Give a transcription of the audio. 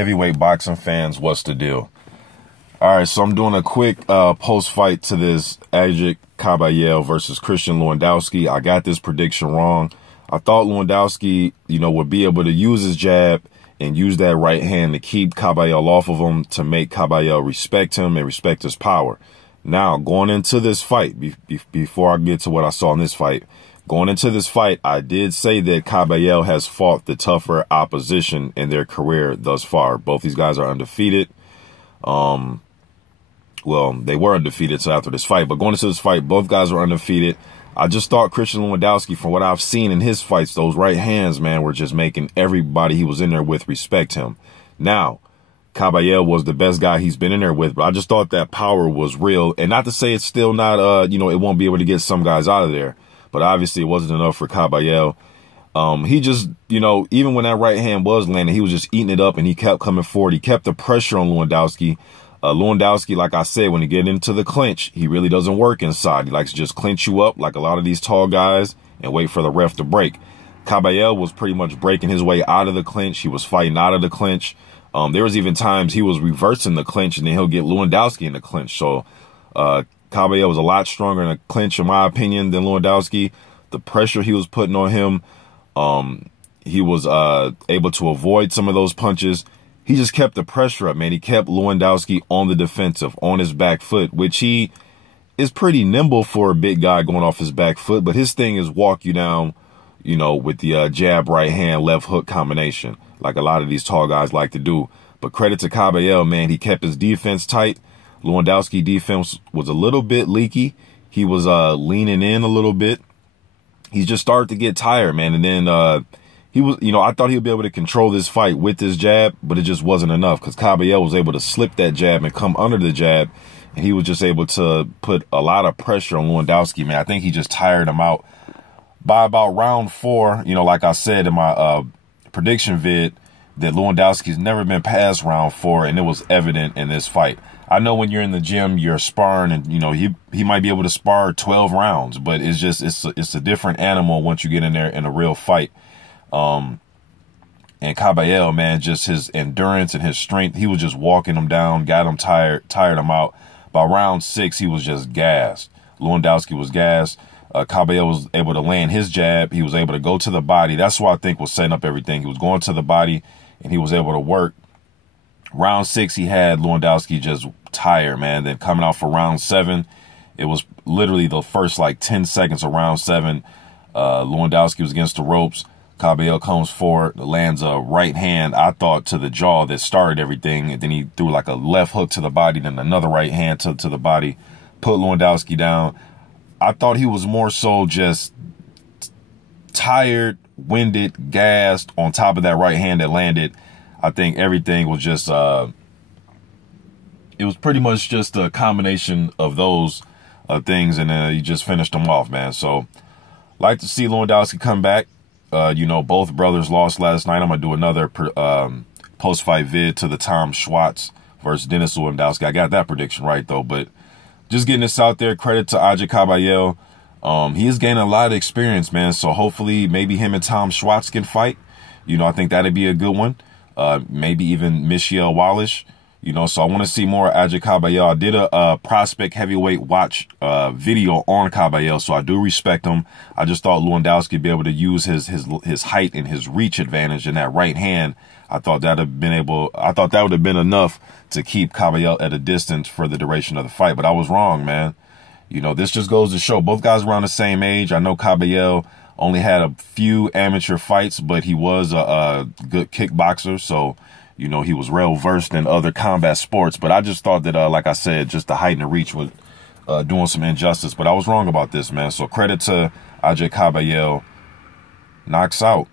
heavyweight boxing fans, what's the deal? All right, so I'm doing a quick post-fight to this Agit Kabayel versus Christian Lewandowski. I got this prediction wrong. I thought Lewandowski, would be able to use his jab and use that right hand to keep Kabayel off of him, to make Kabayel respect him and respect his power. Now, going into this fight, before I get to what I saw in this fight, going into this fight, I did say that Kabayel has fought the tougher opposition in their career thus far. Both these guys are undefeated. Well, they were undefeated so after this fight, but going into this fight, both guys were undefeated. I just thought Christian Lewandowski, from what I've seen in his fights, those right hands, man, were just making everybody he was in there with respect him. Now, Kabayel was the best guy he's been in there with, but I just thought that power was real. And not to say it's still not, it won't be able to get some guys out of there, but obviously it wasn't enough for Kabayel. He just, even when that right hand was landing, he was just eating it up and he kept coming forward. He kept the pressure on Lewandowski. Lewandowski, like I said, when he get into the clinch, he really doesn't work inside. He likes to just clinch you up like a lot of these tall guys and wait for the ref to break. Kabayel was pretty much breaking his way out of the clinch. He was fighting out of the clinch. There was even times he was reversing the clinch and then he'll get Lewandowski in the clinch. So Kabayel was a lot stronger in the clinch, in my opinion, than Lewandowski. The pressure he was putting on him, he was able to avoid some of those punches. He just kept the pressure up, man. He kept Lewandowski on the defensive, on his back foot, which he is pretty nimble for a big guy going off his back foot. But his thing is walk you down, with the jab, right hand, left hook combination, like a lot of these tall guys like to do. But credit to Kabayel, man. He kept his defense tight. Lewandowski defense was a little bit leaky. He was leaning in a little bit. He just started to get tired, man. And then he was, I thought he would be able to control this fight with this jab, but it just wasn't enough because Kabayel was able to slip that jab and come under the jab, and he was just able to put a lot of pressure on Lewandowski, man. I think he just tired him out. By about round 4, like I said in my prediction vid, that Lewandowski's never been past round 4, and it was evident in this fight. I know when you're in the gym, you're sparring, and he might be able to spar 12 rounds, but it's just it's a different animal once you get in there in a real fight. And Kabayel, man, just his endurance and his strength, he was just walking him down, got him tired him out. By round 6, he was just gassed. Lewandowski was gassed. Kabayel was able to land his jab. He was able to go to the body. That's what I think was setting up everything. He was going to the body, and he was able to work. Round 6, he had Lewandowski just tired, man. Then coming out for round 7, it was literally the first, 10 seconds of round 7. Lewandowski was against the ropes. Kabayel comes forward, lands a right hand, I thought, to the jaw that started everything. And then he threw like a left hook to the body, then another right hand to the body, put Lewandowski down. I thought he was more so just tired, winded, gassed on top of that right hand that landed. I think everything was just, it was pretty much just a combination of those things. And then he just finished them off, man. So like to see Lewandowski come back. Both brothers lost last night. I'm going to do another post-fight vid to the Tom Schwarz versus Dennis Lewandowski. I got that prediction right, though. But just getting this out there, credit to Agit Kabayel. He is gaining a lot of experience, man. So hopefully maybe him and Tom Schwarz can fight. I think that'd be a good one. Maybe even Michelle Wallace. So I want to see more Agit Kabayel. I did a prospect heavyweight watch video on Kabayel, so I do respect him. I just thought Lewandowski would be able to use his height and his reach advantage in that right hand. I thought that would have been enough to keep Kabayel at a distance for the duration of the fight, but I was wrong, man. This just goes to show both guys around the same age. I know Kabayel only had a few amateur fights, but he was a good kickboxer, so he was well versed in other combat sports. But I just thought that, like I said, just the height and the reach was doing some injustice. But I was wrong about this, man. So credit to Agit Kabayel. Knocks out.